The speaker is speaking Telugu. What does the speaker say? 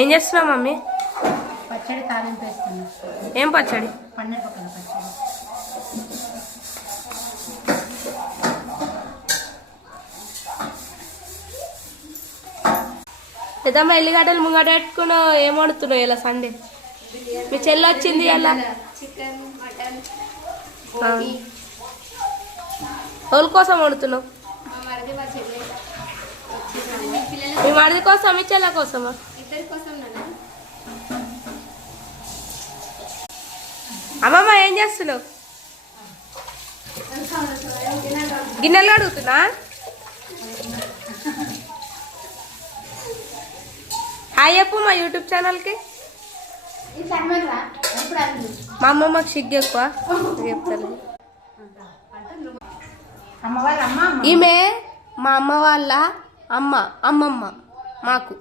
ఏం చేస్తున్నావు మమ్మీ? పచ్చడి తాలింపు వేస్తున్నా. ఏం పచ్చడి? పన్నెరపక్కల పచ్చడి. పెద్దమ్మ ఎల్లిగడ్డలు ముంగట పెట్టుకున్నావు. ఏం వండుతున్నావు ఇలా సండే? మీ చెల్లి వచ్చింది ఇలా. చికెన్ మటన్ ఎవరి కోసం వండుతున్నావు? మా మరిది మా చెల్లి మీ మరిది కోసం మీ చెల్లె కోసమా? ఇద్దరి కోసం. అమ్మమ్మ ఏం చేస్తున్నావు? గిన్నెలు అడుగుతున్నా. హాయ్ చెప్పు మా యూట్యూబ్ ఛానల్కి. మా అమ్మమ్మకి సిగ్గు ఎక్కువ చెప్తాను. ఈమె మా అమ్మ వాళ్ళ అమ్మమ్మ మాకు.